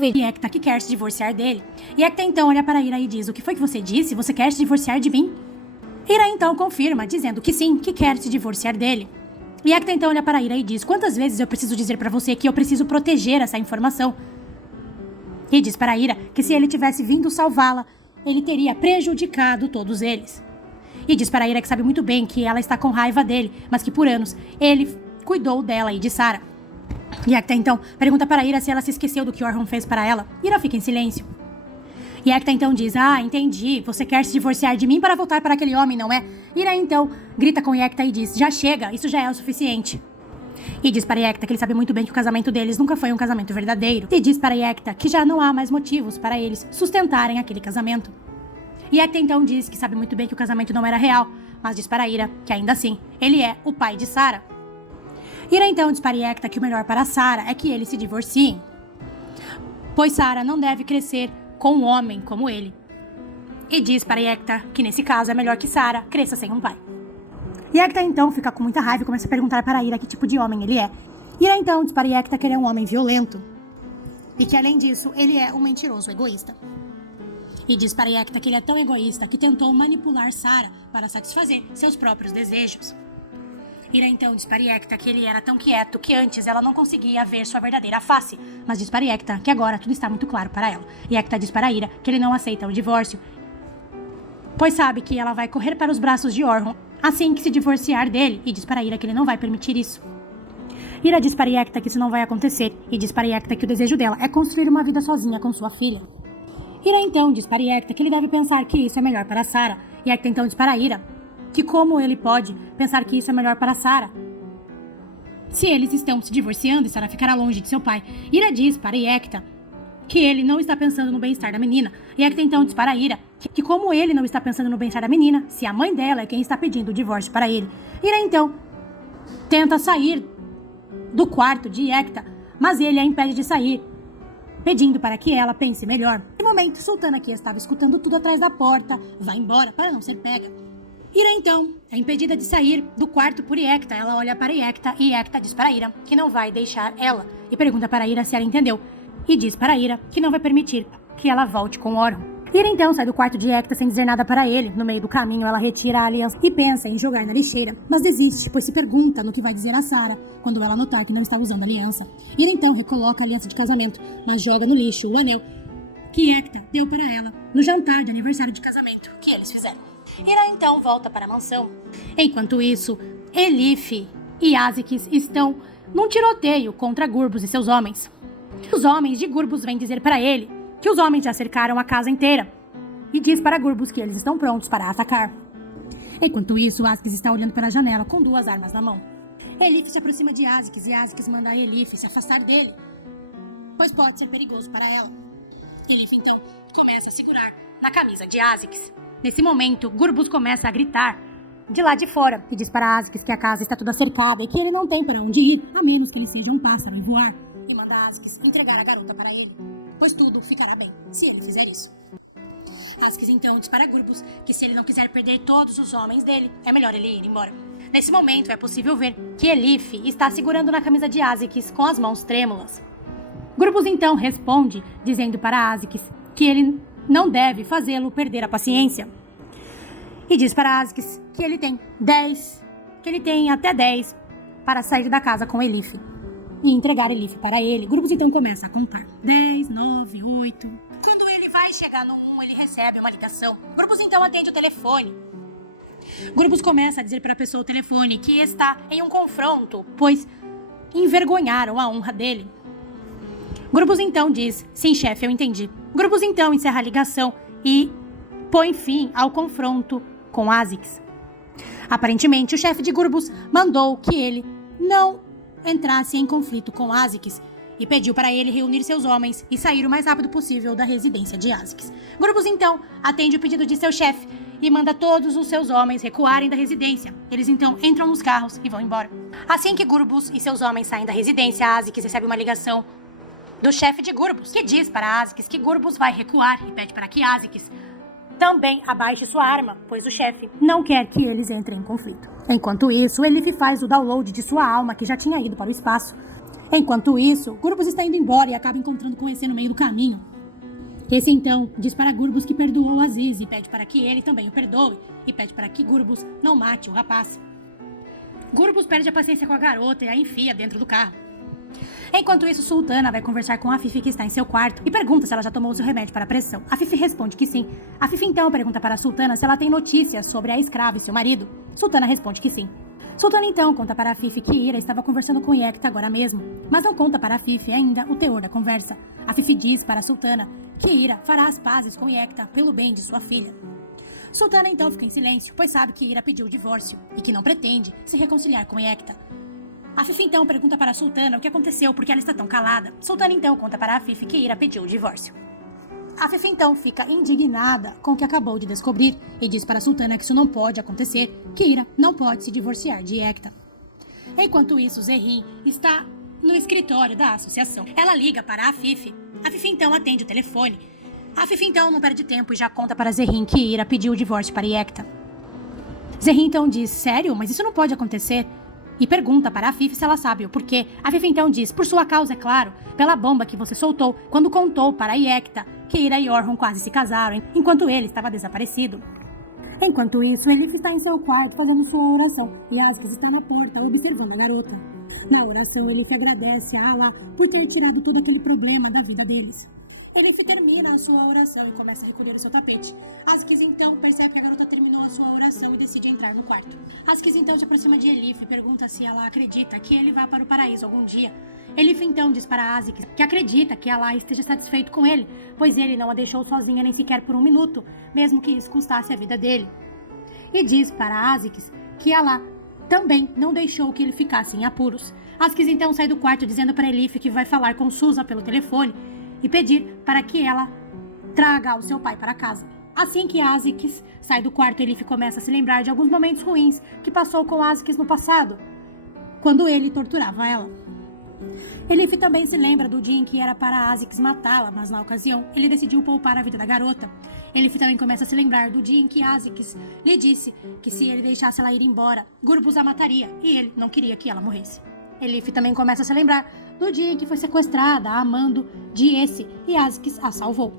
Yekta que quer se divorciar dele. Yekta então olha para Ira e diz: o que foi que você disse? Você quer se divorciar de mim? Ira então confirma, dizendo que sim, que quer se divorciar dele. Yekta então olha para Ira e diz: quantas vezes eu preciso dizer para você que eu preciso proteger essa informação? E diz para Ira que se ele tivesse vindo salvá-la, ele teria prejudicado todos eles. E diz para Ira que sabe muito bem que ela está com raiva dele, mas que por anos ele cuidou dela e de Sarah. Yekta então pergunta para Ira se ela se esqueceu do que Orhun fez para ela. Ira fica em silêncio. Yekta então diz: entendi, você quer se divorciar de mim para voltar para aquele homem, não é? Ira então grita com Yekta e diz: já chega, isso já é o suficiente. E diz para Yekta que ele sabe muito bem que o casamento deles nunca foi um casamento verdadeiro. E diz para Yekta que já não há mais motivos para eles sustentarem aquele casamento. Yekta então diz que sabe muito bem que o casamento não era real, mas diz para Ira que ainda assim, ele é o pai de Sarah. Ira então diz para Yekta que o melhor para Sarah é que eles se divorciem, pois Sarah não deve crescer com um homem como ele. E diz para Yekta que nesse caso é melhor que Sarah cresça sem um pai. Yekta então fica com muita raiva e começa a perguntar para Ira que tipo de homem ele é. Ira então diz para Yekta que ele é um homem violento e que além disso ele é um mentiroso egoísta. E diz para Yekta que ele é tão egoísta que tentou manipular Sarah para satisfazer seus próprios desejos. Ira então diz para Yekta que ele era tão quieto que antes ela não conseguia ver sua verdadeira face, mas diz para Yekta que agora tudo está muito claro para ela. Yekta diz para Ira que ele não aceita o divórcio, pois sabe que ela vai correr para os braços de Orhun assim que se divorciar dele, e diz para Ira que ele não vai permitir isso. Ira diz para Yekta que isso não vai acontecer, e diz para Yekta que o desejo dela é construir uma vida sozinha com sua filha. Ira então diz para Yekta que ele deve pensar que isso é melhor para Sarah. Yekta então diz para Ira que como ele pode pensar que isso é melhor para Sarah se eles estão se divorciando e Sarah ficará longe de seu pai. Ira diz para Yekta que ele não está pensando no bem-estar da menina. Yekta então diz para Ira que como ele não está pensando no bem-estar da menina, se a mãe dela é quem está pedindo o divórcio para ele. Ira então tenta sair do quarto de Yekta, mas ele a impede de sair, pedindo para que ela pense melhor. No momento, Sultana, que estava escutando tudo atrás da porta, vai embora para não ser pega. Ira então é impedida de sair do quarto por Yekta. Ela olha para Yekta e Yekta diz para Ira que não vai deixar ela e pergunta para Ira se ela entendeu. E diz para Ira que não vai permitir que ela volte com Orhun. Ira então sai do quarto de Yekta sem dizer nada para ele. No meio do caminho, ela retira a aliança e pensa em jogar na lixeira, mas desiste, pois se pergunta no que vai dizer a Sarah quando ela notar que não está usando a aliança. Ira então recoloca a aliança de casamento, mas joga no lixo o anel que Yekta deu para ela no jantar de aniversário de casamento que eles fizeram. Ira então volta para a mansão. Enquanto isso, Elif e Azikis estão num tiroteio contra Gurbus e seus homens. Os homens de Gurbus vêm dizer para ele que os homens já cercaram a casa inteira e diz para Gurbus que eles estão prontos para atacar. Enquanto isso, Azikis está olhando pela janela com duas armas na mão. Elif se aproxima de Azikis e Azikis manda a Elif se afastar dele, pois pode ser perigoso para ela. Elif então começa a segurar na camisa de Azikis. Nesse momento, Gurbus começa a gritar de lá de fora e diz para Azikis que a casa está toda cercada e que ele não tem para onde ir, a menos que ele seja um pássaro e voar. E manda Azikis entregar a garota para ele, pois tudo ficará bem se ele fizer isso. Azikis então diz para Gurbus que se ele não quiser perder todos os homens dele, é melhor ele ir embora. Nesse momento, é possível ver que Elif está segurando na camisa de Azikis com as mãos trêmulas. Gurbus então responde, dizendo para Azikis que ele não deve fazê-lo perder a paciência. E diz para Azikis que ele tem até 10 para sair da casa com Elif e entregar Elif para ele. Gurbus então começa a contar. 10, 9, 8... Quando ele vai chegar no 1, ele recebe uma ligação. Gurbus então atende o telefone. Gurbus começa a dizer para a pessoa ao telefone que está em um confronto, pois envergonharam a honra dele. Gurbus então diz: sim, chefe, eu entendi. Gurbus então encerra a ligação e põe fim ao confronto com Azikis. Aparentemente, o chefe de Gurbus mandou que ele não entrasse em conflito com Azikis e pediu para ele reunir seus homens e sair o mais rápido possível da residência de Azikis. Gurbus então atende o pedido de seu chefe e manda todos os seus homens recuarem da residência. Eles então entram nos carros e vão embora. Assim que Gurbus e seus homens saem da residência, Azikis recebe uma ligação do chefe de Gurbus, que diz para Azikis que Gurbus vai recuar e pede para que Azikis também abaixe sua arma, pois o chefe não quer que eles entrem em conflito. Enquanto isso, Elif faz o download de sua alma, que já tinha ido para o espaço, Enquanto isso, Gurbus está indo embora e acaba encontrando com esse no meio do caminho. Esse então diz para Gurbus que perdoou Aziz e pede para que ele também o perdoe e pede para que Gurbus não mate o rapaz. Gurbus perde a paciência com a garota e a enfia dentro do carro. Enquanto isso, Sultana vai conversar com a Fifi que está em seu quarto e pergunta se ela já tomou seu remédio para a pressão. A Fifi responde que sim. A Fifi então pergunta para a Sultana se ela tem notícias sobre a escrava e seu marido. Sultana responde que sim. Sultana então conta para a Fifi que Ira estava conversando com Yekta agora mesmo, mas não conta para a Fifi ainda o teor da conversa. A Fifi diz para a Sultana que Ira fará as pazes com Yekta pelo bem de sua filha. Sultana então fica em silêncio, pois sabe que Ira pediu o divórcio e que não pretende se reconciliar com Yekta. A Fifi então pergunta para a Sultana o que aconteceu porque ela está tão calada. Sultana então conta para a Fifi que Ira pediu o divórcio. A Fifi então fica indignada com o que acabou de descobrir e diz para a Sultana que isso não pode acontecer, que Ira não pode se divorciar de Yekta. Enquanto isso, Zerrin está no escritório da associação. Ela liga para a Fifi. A Fifi então atende o telefone. A Fifi então não perde tempo e já conta para Zerrin que Ira pediu o divórcio para Yekta. Zerrin então diz, sério? Mas isso não pode acontecer. E pergunta para a Fifi se ela sabe o porquê. A Fifi então diz, por sua causa, é claro, pela bomba que você soltou quando contou para Yekta que Ira e Orhun quase se casaram, enquanto ele estava desaparecido. Enquanto isso, Elif está em seu quarto fazendo sua oração e Askis está na porta observando a garota. Na oração, Elif agradece a Allah por ter tirado todo aquele problema da vida deles. Elif termina a sua oração e começa a recolher o seu tapete. Askis então percebe que a garota terminou a sua oração e decide entrar no quarto. Askis então se aproxima de Elif e pergunta se ela acredita que ele vá para o paraíso algum dia. Elif então diz para Askis que acredita que Allah esteja satisfeito com ele, pois ele não a deixou sozinha nem sequer por um minuto, mesmo que isso custasse a vida dele. E diz para Askis que Allah também não deixou que ele ficasse em apuros. Askis então sai do quarto dizendo para Elif que vai falar com Susa pelo telefone e pedir para que ela traga o seu pai para casa. Assim que Askis sai do quarto, Elif começa a se lembrar de alguns momentos ruins que passou com Askis no passado, quando ele torturava ela. Elif também se lembra do dia em que era para Askis matá-la, mas na ocasião ele decidiu poupar a vida da garota. Elif também começa a se lembrar do dia em que Askis lhe disse que se ele deixasse ela ir embora, Gurbus a mataria e ele não queria que ela morresse. Elif também começa a se lembrar do dia em que foi sequestrada a mando de esse e Askis a salvou.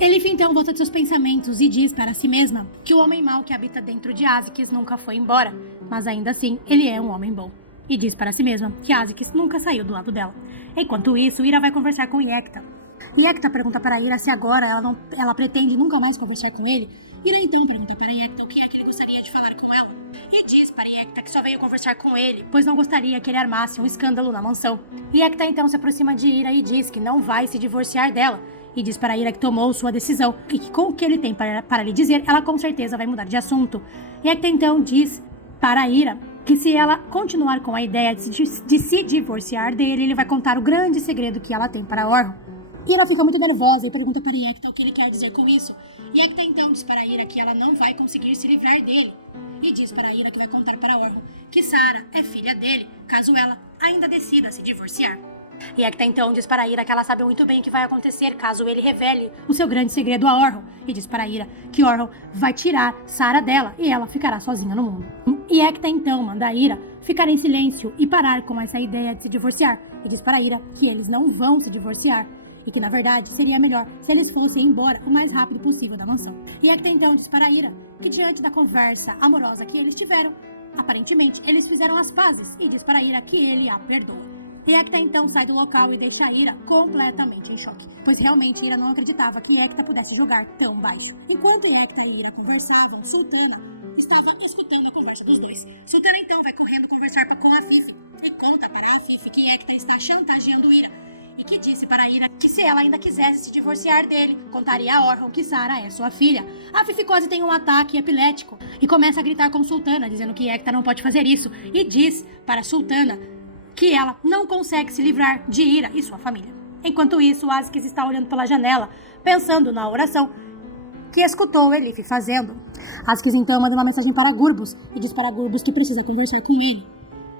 Elif então volta de seus pensamentos e diz para si mesma que o homem mau que habita dentro de Askis nunca foi embora, mas ainda assim ele é um homem bom. E diz para si mesma que Askis nunca saiu do lado dela. Enquanto isso, Ira vai conversar com Yekta. Yekta pergunta para Ira se agora ela pretende nunca mais conversar com ele. Ira então pergunta para Yekta o que é que ele gostaria de falar com ela. E diz para Yekta que só veio conversar com ele, pois não gostaria que ele armasse um escândalo na mansão. Yekta então se aproxima de Ira e diz que não vai se divorciar dela. E diz para Ira que tomou sua decisão e que com o que ele tem para lhe dizer, ela com certeza vai mudar de assunto. Yekta então diz para Ira que se ela continuar com a ideia de se divorciar dele, ele vai contar o grande segredo que ela tem para Orhun. Ira fica muito nervosa e pergunta para Yekta o que ele quer dizer com isso. Yekta então diz para Ira que ela não vai conseguir se livrar dele. E diz para Ira que vai contar para Orhun que Sara é filha dele, caso ela ainda decida se divorciar. Yekta então diz para Ira que ela sabe muito bem o que vai acontecer caso ele revele o seu grande segredo a Orhun. E diz para Ira que Orhun vai tirar Sara dela e ela ficará sozinha no mundo. Yekta então manda Ira ficar em silêncio e parar com essa ideia de se divorciar. E diz para Ira que eles não vão se divorciar. E que, na verdade, seria melhor se eles fossem embora o mais rápido possível da mansão. Yekta então diz para Ira que, diante da conversa amorosa que eles tiveram, aparentemente, eles fizeram as pazes e diz para Ira que ele a perdoa. Yekta então sai do local e deixa Ira completamente em choque, pois realmente Ira não acreditava que Yekta pudesse jogar tão baixo. Enquanto Yekta e Ira conversavam, Sultana estava escutando a conversa dos dois. Sultana então vai correndo conversar com a Fifi e conta para a Fifi que Yekta está chantageando Ira e que disse para Ira que se ela ainda quisesse se divorciar dele, contaria a Orhun que Sara é sua filha. A Fifi quase tem um ataque epilético e começa a gritar com Sultana, dizendo que Yekta não pode fazer isso, e diz para Sultana que ela não consegue se livrar de Ira e sua família. Enquanto isso, Askis está olhando pela janela, pensando na oração que escutou Elif fazendo. Askis então manda uma mensagem para Gurbus e diz para Gurbus que precisa conversar com ele.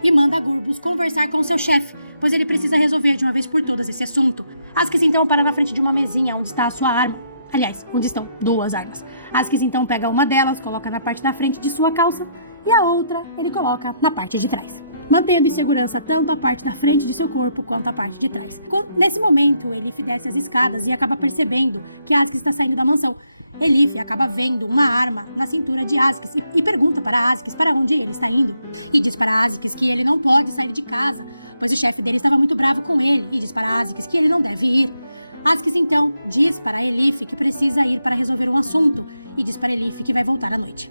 E manda Gurbus conversar com seu chefe, pois ele precisa resolver de uma vez por todas esse assunto. Askis então para na frente de uma mesinha onde está a sua arma. Aliás, onde estão duas armas. Askis então pega uma delas, coloca na parte da frente de sua calça e a outra ele coloca na parte de trás. mantendo em segurança tanto a parte da frente de seu corpo quanto a parte de trás. Nesse momento, Elif desce as escadas e acaba percebendo que Askis está saindo da mansão. Elif acaba vendo uma arma na cintura de Askis e pergunta para Askis para onde ele está indo. E diz para Askis que ele não pode sair de casa, pois o chefe dele estava muito bravo com ele. E diz para Askis que ele não deve ir. Askis então diz para Elif que precisa ir para resolver um assunto e diz para Elif que vai voltar à noite.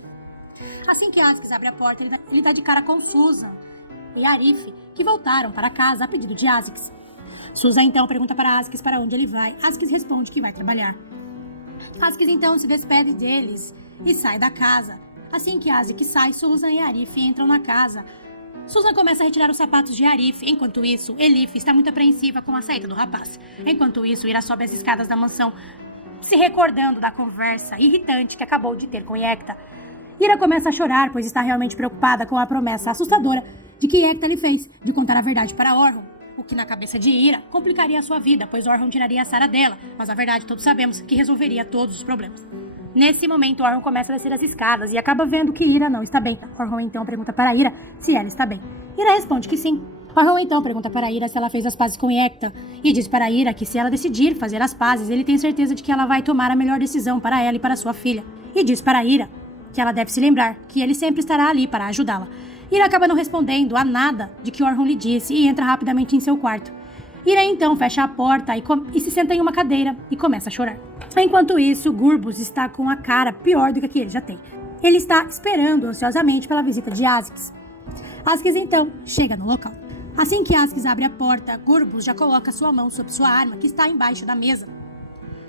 Assim que Askis abre a porta, ele dá de cara com Susan e Arif, que voltaram para casa a pedido de Askis. Susan então pergunta para Askis para onde ele vai. Askis responde que vai trabalhar. Askis então se despede deles e sai da casa. Assim que Askis sai, Susan e Arif entram na casa. Susan começa a retirar os sapatos de Arif. Enquanto isso, Elif está muito apreensiva com a saída do rapaz. Enquanto isso, Ira sobe as escadas da mansão, se recordando da conversa irritante que acabou de ter com Yekta. Ira começa a chorar, pois está realmente preocupada com a promessa assustadora de que Yekta lhe fez de contar a verdade para Orhun, o que na cabeça de Ira complicaria a sua vida, pois Orhun tiraria a Sarah dela, mas a verdade todos sabemos que resolveria todos os problemas. Nesse momento, Orhun começa a descer as escadas e acaba vendo que Ira não está bem. Orhun então pergunta para Ira se ela está bem. Ira responde que sim. Orhun então pergunta para Ira se ela fez as pazes com Yekta e diz para Ira que se ela decidir fazer as pazes, ele tem certeza de que ela vai tomar a melhor decisão para ela e para sua filha. E diz para Ira que ela deve se lembrar que ele sempre estará ali para ajudá-la. Ira acaba não respondendo a nada de que Orhun lhe disse e entra rapidamente em seu quarto. Ira então fecha a porta e se senta em uma cadeira e começa a chorar. Enquanto isso, Gurbus está com a cara pior do que a que ele já tem. Ele está esperando ansiosamente pela visita de Askis. Askis então chega no local. Assim que Askis abre a porta, Gurbus já coloca sua mão sobre sua arma que está embaixo da mesa.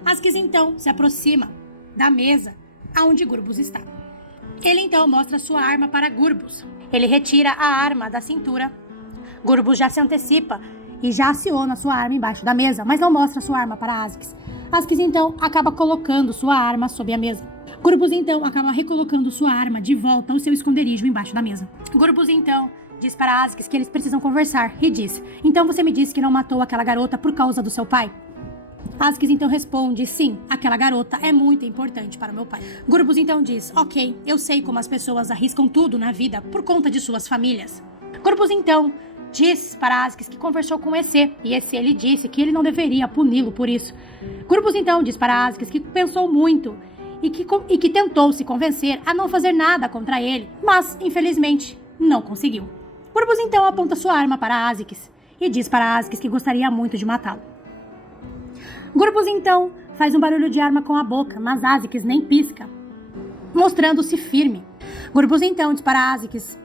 Askis então se aproxima da mesa aonde Gurbus está. Ele então mostra sua arma para Gurbus. Ele retira a arma da cintura. Gurbus já se antecipa e já aciona sua arma embaixo da mesa, mas não mostra sua arma para Askis. Askis então acaba colocando sua arma sob a mesa. Gurbus então acaba recolocando sua arma de volta ao seu esconderijo embaixo da mesa. Gurbus então diz para Askis que eles precisam conversar e diz: então você me disse que não matou aquela garota por causa do seu pai? Askis então responde: sim, aquela garota é muito importante para meu pai. Gurbus então diz: ok, eu sei como as pessoas arriscam tudo na vida por conta de suas famílias. Gurbus então diz para Askis que conversou com Ece, e Ece lhe disse que ele não deveria puni-lo por isso. Gurbus então diz para Askis que pensou muito e que tentou se convencer a não fazer nada contra ele, mas, infelizmente, não conseguiu. Gurbus então aponta sua arma para Askis e diz para Askis que gostaria muito de matá-lo. Gurbus então faz um barulho de arma com a boca, mas Askis nem pisca, mostrando-se firme. Gurbus então diz para Askis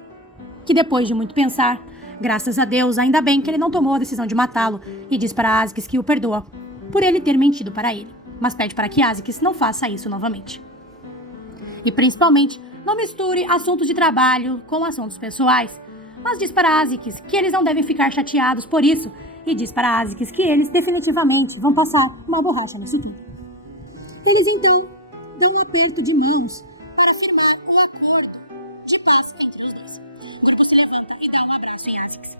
que depois de muito pensar, graças a Deus, ainda bem que ele não tomou a decisão de matá-lo, e diz para Askis que o perdoa por ele ter mentido para ele, mas pede para que Askis não faça isso novamente. E principalmente, não misture assuntos de trabalho com assuntos pessoais, mas diz para Askis que eles não devem ficar chateados por isso, e diz para Askis que eles definitivamente vão passar uma borracha no cinturão. Eles então dão um aperto de mãos para firmar um acordo de paz entre os dois. Gurbus se levanta e dá um abraço em Askis.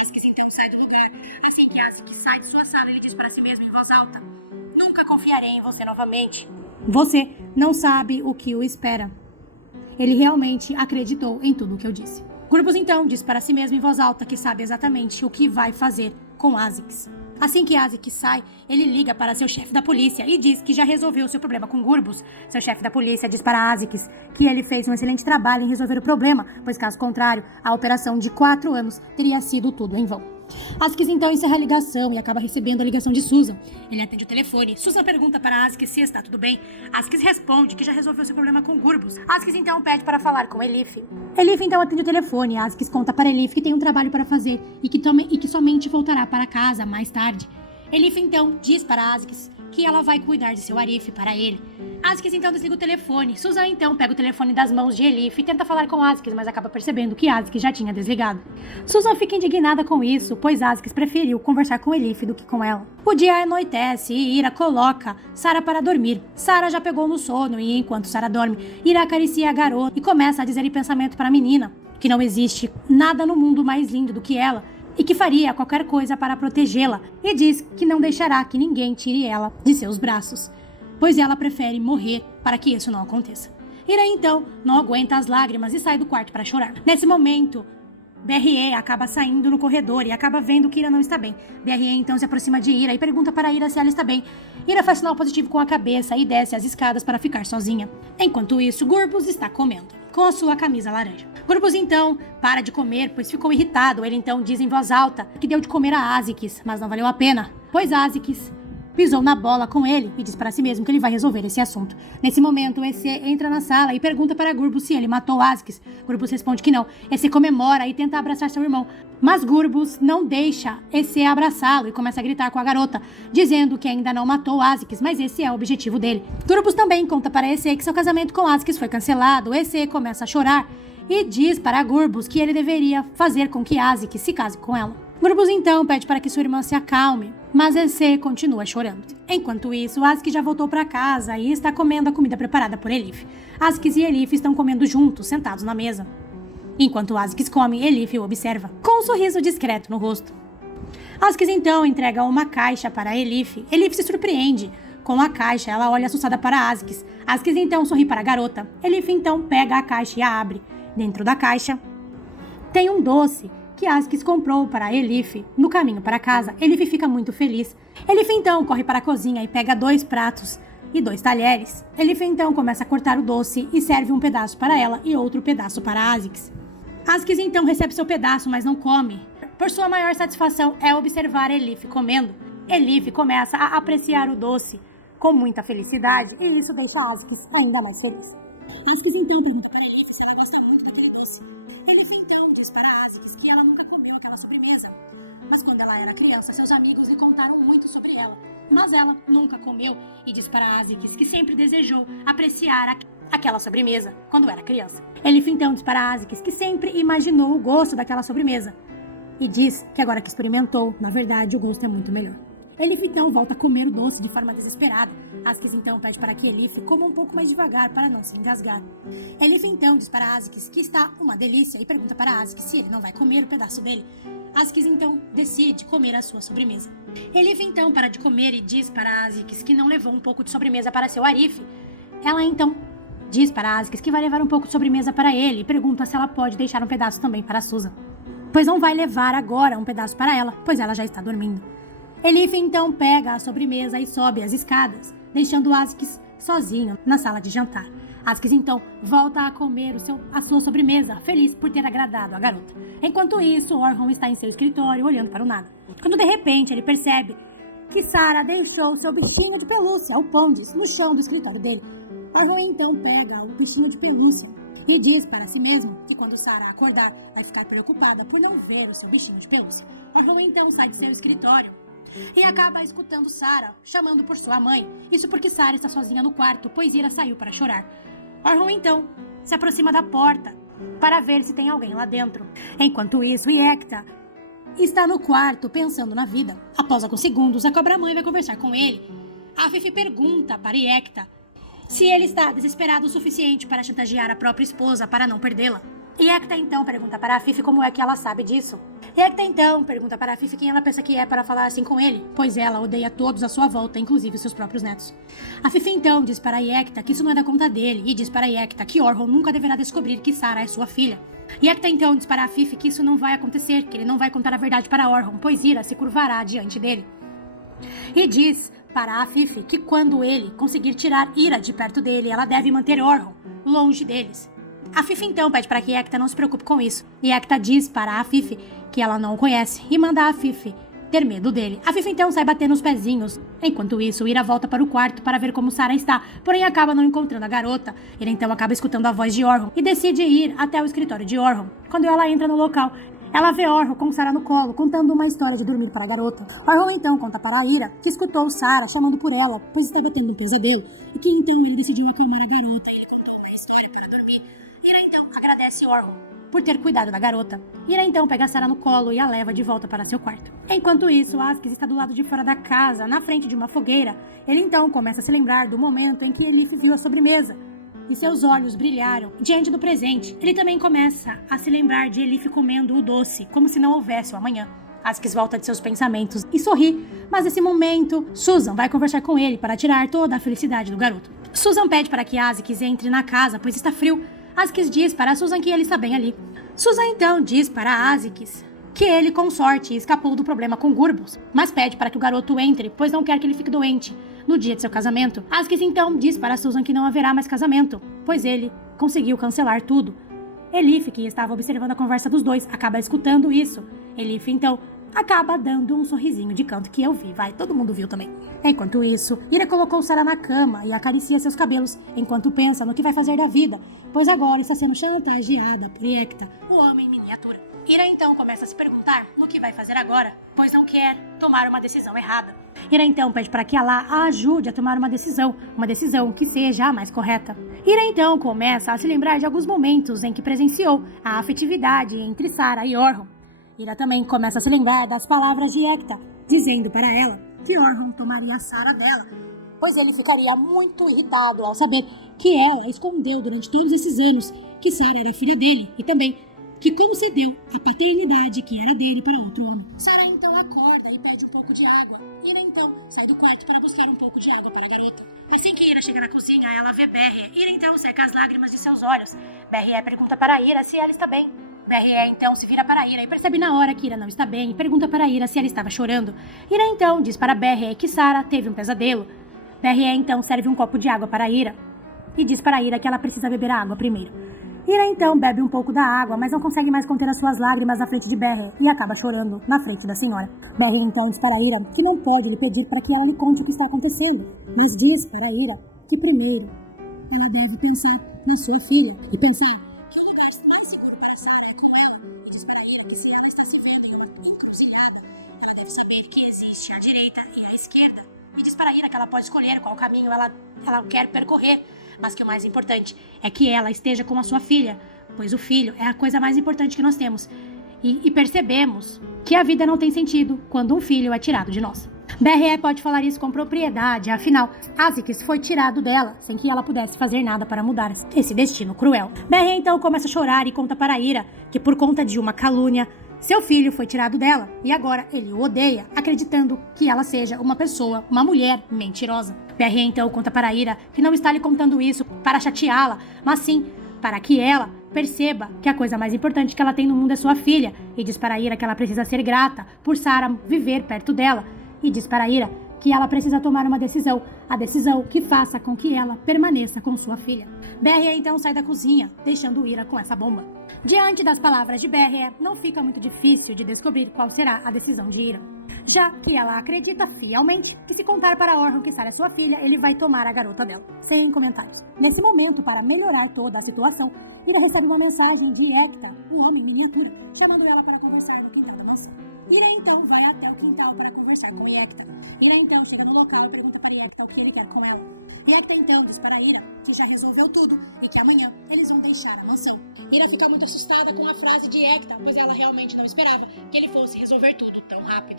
Askis então sai do lugar. Assim que Askis sai de sua sala, ele diz para si mesmo em voz alta: nunca confiarei em você novamente. Você não sabe o que o espera. Ele realmente acreditou em tudo o que eu disse. Gurbus então diz para si mesmo em voz alta que sabe exatamente o que vai fazer com Askis. Assim que Askis sai, ele liga para seu chefe da polícia e diz que já resolveu seu problema com Gurbus. Seu chefe da polícia diz para Askis que ele fez um excelente trabalho em resolver o problema, pois caso contrário, a operação de 4 anos teria sido tudo em vão. Askis então encerra a ligação e acaba recebendo a ligação de Susan. Ele atende o telefone. Susan pergunta para Askis se está tudo bem. Askis responde que já resolveu seu problema com Gurbus. Askis então pede para falar com Elif. Elif então atende o telefone. Askis conta para Elif que tem um trabalho para fazer e que somente voltará para casa mais tarde. Elif então diz para Askis que ela vai cuidar de seu Arif para ele. Askis então desliga o telefone. Susan então pega o telefone das mãos de Elif e tenta falar com Askis, mas acaba percebendo que Askis já tinha desligado. Susan fica indignada com isso, pois Askis preferiu conversar com Elif do que com ela. O dia anoitece e Ira coloca Sarah para dormir. Sarah já pegou no sono e, enquanto Sarah dorme, Ira acaricia a garota e começa a dizer em pensamento para a menina que não existe nada no mundo mais lindo do que ela e que faria qualquer coisa para protegê-la, e diz que não deixará que ninguém tire ela de seus braços, pois ela prefere morrer para que isso não aconteça. Ira então não aguenta as lágrimas e sai do quarto para chorar. Nesse momento, BRE acaba saindo no corredor e acaba vendo que Ira não está bem. BRE então se aproxima de Ira e pergunta para Ira se ela está bem. Ira faz sinal positivo com a cabeça e desce as escadas para ficar sozinha. Enquanto isso, Gurbus está comendo, com a sua camisa laranja. Gurbus então para de comer, pois ficou irritado. Ele então diz em voz alta que deu de comer a Azikis, mas não valeu a pena, pois Azikis pisou na bola com ele e diz para si mesmo que ele vai resolver esse assunto. Nesse momento, EC entra na sala e pergunta para Gurbus se ele matou Azikis. Gurbus responde que não. EC comemora e tenta abraçar seu irmão, mas Gurbus não deixa EC abraçá-lo e começa a gritar com a garota, dizendo que ainda não matou Azikis, mas esse é o objetivo dele. Gurbus também conta para EC que seu casamento com Azikis foi cancelado. EC começa a chorar e diz para Gurbus que ele deveria fazer com que Azikis se case com ela. Gurbus então pede para que sua irmã se acalme, mas EC continua chorando. Enquanto isso, Azikis já voltou para casa e está comendo a comida preparada por Elif. Azikis e Elif estão comendo juntos, sentados na mesa. Enquanto Azikis come, Elif o observa, com um sorriso discreto no rosto. Azikis então entrega uma caixa para Elif. Elif se surpreende com a caixa, ela olha assustada para Azikis. Azikis então sorri para a garota. Elif então pega a caixa e a abre. Dentro da caixa tem um doce que Azikis comprou para Elif no caminho para casa. Elif fica muito feliz. Elif então corre para a cozinha e pega 2 pratos e 2 talheres. Elif então começa a cortar o doce e serve um pedaço para ela e outro pedaço para Azikis. Azikis então recebe seu pedaço, mas não come. Por sua maior satisfação é observar Elif comendo. Elif começa a apreciar o doce com muita felicidade e isso deixa Azikis ainda mais feliz. Azikis então pergunta para Elif se ela gosta muito daquele doce. Elif então diz para Azikis que ela nunca comeu aquela sobremesa, mas quando ela era criança, seus amigos lhe contaram muito sobre ela. Mas ela nunca comeu e diz para Azikis que sempre desejou apreciar aquela sobremesa quando era criança. Elif então diz para Azikis que sempre imaginou o gosto daquela sobremesa e diz que agora que experimentou, na verdade o gosto é muito melhor. Elif então volta a comer o doce de forma desesperada. Azikis então pede para que Elif coma um pouco mais devagar para não se engasgar. Elif então diz para Azikis que está uma delícia e pergunta para Azikis se ele não vai comer o pedaço dele. Azikis então decide comer a sua sobremesa. Elif então para de comer e diz para Azikis que não levou um pouco de sobremesa para seu Arif. Ela então diz para Azikis que vai levar um pouco de sobremesa para ele e pergunta se ela pode deixar um pedaço também para Susan, pois não vai levar agora um pedaço para ela, pois ela já está dormindo. Elif então pega a sobremesa e sobe as escadas, deixando Azikis sozinho na sala de jantar. Azikis então volta a comer a sua sobremesa, feliz por ter agradado a garota. Enquanto isso, Orhun está em seu escritório olhando para o nada. Quando de repente ele percebe que Sarah deixou seu bichinho de pelúcia, o Pondis, no chão do escritório dele. Orhun então pega o bichinho de pelúcia e diz para si mesmo que quando Sarah acordar vai ficar preocupada por não ver o seu bichinho de pelúcia. Orhun então sai de seu escritório e acaba escutando Sarah chamando por sua mãe. Isso porque Sarah está sozinha no quarto, pois Ira saiu para chorar. Orhun então se aproxima da porta para ver se tem alguém lá dentro. Enquanto isso, Iekta está no quarto pensando na vida. Após alguns segundos, a cobra-mãe vai conversar com ele. A Fifi pergunta para Iekta se ele está desesperado o suficiente para chantagear a própria esposa para não perdê-la. Iekta então pergunta para a Fifi como é que ela sabe disso. Iekta então pergunta para a Fifi quem ela pensa que é para falar assim com ele, pois ela odeia todos à sua volta, inclusive seus próprios netos. A Fifi então diz para Iekta que isso não é da conta dele e diz para Iekta que Orhun nunca deverá descobrir que Sarah é sua filha. Iekta então diz para a Fifi que isso não vai acontecer, que ele não vai contar a verdade para Orhun, pois Ira se curvará diante dele. E diz para a Fifi que quando ele conseguir tirar Ira de perto dele, ela deve manter Orhun longe deles. A Fifi então pede para que Iekta não se preocupe com isso. Iekta diz para a Fifi que ela não o conhece e manda a Fifi ter medo dele. A Fifi então sai batendo os pezinhos. Enquanto isso, Ira volta para o quarto para ver como Sarah está, porém acaba não encontrando a garota. Ira então acaba escutando a voz de Orhun e decide ir até o escritório de Orhun. Quando ela entra no local, ela vê Orhun com Sarah no colo, contando uma história de dormir para a garota. Orhun então conta para a Ira que escutou Sarah chamando por ela, pois estava tendo um pesadelo, e que então ele decidiu acalmar a garota. Ele contou uma história para dormir. Ira então agradece Orhun por ter cuidado da garota. Ira então pega Sarah no colo e a leva de volta para seu quarto. Enquanto isso, Azikis está do lado de fora da casa, na frente de uma fogueira. Ele então começa a se lembrar do momento em que Elif viu a sobremesa e seus olhos brilharam diante do presente. Ele também começa a se lembrar de Elif comendo o doce, como se não houvesse o amanhã. Azikis volta de seus pensamentos e sorri, mas nesse momento, Susan vai conversar com ele para tirar toda a felicidade do garoto. Susan pede para que Azikis entre na casa, pois está frio. Azikis diz para Susan que ele está bem ali. Susan então diz para Azikis que ele, com sorte, escapou do problema com Gurbus, mas pede para que o garoto entre, pois não quer que ele fique doente no dia de seu casamento. Azikis então diz para Susan que não haverá mais casamento, pois ele conseguiu cancelar tudo. Elif, que estava observando a conversa dos dois, acaba escutando isso. Elif então acaba dando um sorrisinho de canto que eu vi, todo mundo viu também. Enquanto isso, Ira colocou Sarah na cama e acaricia seus cabelos, enquanto pensa no que vai fazer da vida, pois agora está sendo chantageada por Yekta, o homem miniatura. Ira então começa a se perguntar no que vai fazer agora, pois não quer tomar uma decisão errada. Ira então pede para que Allah a ajude a tomar uma decisão que seja a mais correta. Ira então começa a se lembrar de alguns momentos em que presenciou a afetividade entre Sarah e Orhun. Ira também começa a se lembrar das palavras de Yekta, dizendo para ela que Orhun tomaria a Sarah dela, pois ele ficaria muito irritado ao saber que ela escondeu durante todos esses anos que Sarah era filha dele e também que concedeu a paternidade que era dele para outro homem. Sarah então acorda e pede um pouco de água. Ira então sai do quarto para buscar um pouco de água para a garota. Assim que Ira chega na cozinha, ela vê Berrie. Ira então seca as lágrimas de seus olhos. Berrie pergunta para Ira se ela está bem. Berrie então se vira para Ira e percebe na hora que Ira não está bem e pergunta para Ira se ela estava chorando. Ira então diz para Berrie que Sarah teve um pesadelo. Berrie então serve um copo de água para Ira e diz para Ira que ela precisa beber a água primeiro. Ira então bebe um pouco da água, mas não consegue mais conter as suas lágrimas na frente de Berrie e acaba chorando na frente da senhora. Berrie então diz para Ira que não pode lhe pedir para que ela lhe conte o que está acontecendo, mas diz para Ira que primeiro ela deve pensar na sua filha e pensar que o lugar mais seguro para Sarah é com ela. E diz para Ira que se ela está se vendo em uma encruzilhada, ela deve saber que existe a direita e a esquerda. E diz para Ira que ela pode escolher qual caminho ela quer percorrer, mas que o mais importante é que ela esteja com a sua filha, pois o filho é a coisa mais importante que nós temos. E percebemos que a vida não tem sentido quando um filho é tirado de nós. Berrie pode falar isso com propriedade, afinal, Azikis foi tirado dela, sem que ela pudesse fazer nada para mudar esse destino cruel. Berrie então começa a chorar e conta para Ira que por conta de uma calúnia, seu filho foi tirado dela e agora ele o odeia, acreditando que ela seja uma mulher mentirosa. Berrie então conta para Ira que não está lhe contando isso para chateá-la, mas sim para que ela perceba que a coisa mais importante que ela tem no mundo é sua filha, e diz para Ira que ela precisa ser grata por Sarah viver perto dela, e diz para Ira que ela precisa tomar uma decisão, a decisão que faça com que ela permaneça com sua filha. Berrie então sai da cozinha, deixando Ira com essa bomba. Diante das palavras de Berrie, não fica muito difícil de descobrir qual será a decisão de Ira, já que ela acredita fielmente que se contar para Orhun que Sarah é sua filha, ele vai tomar a garota dela. Sem comentários. Nesse momento, para melhorar toda a situação, Ira recebe uma mensagem de Yekta, o homem miniatura, chamando ela para conversar no quintal da mansão. Ira então vai até o quintal para conversar com Yekta. Ira então chega no local e pergunta para Yekta o que ele quer com ela. Yekta então diz para Ira que já resolveu tudo e que amanhã eles vão deixar a mansão. Ira fica muito assustada com a frase de Yekta, pois ela realmente não esperava que ele fosse resolver tudo tão rápido.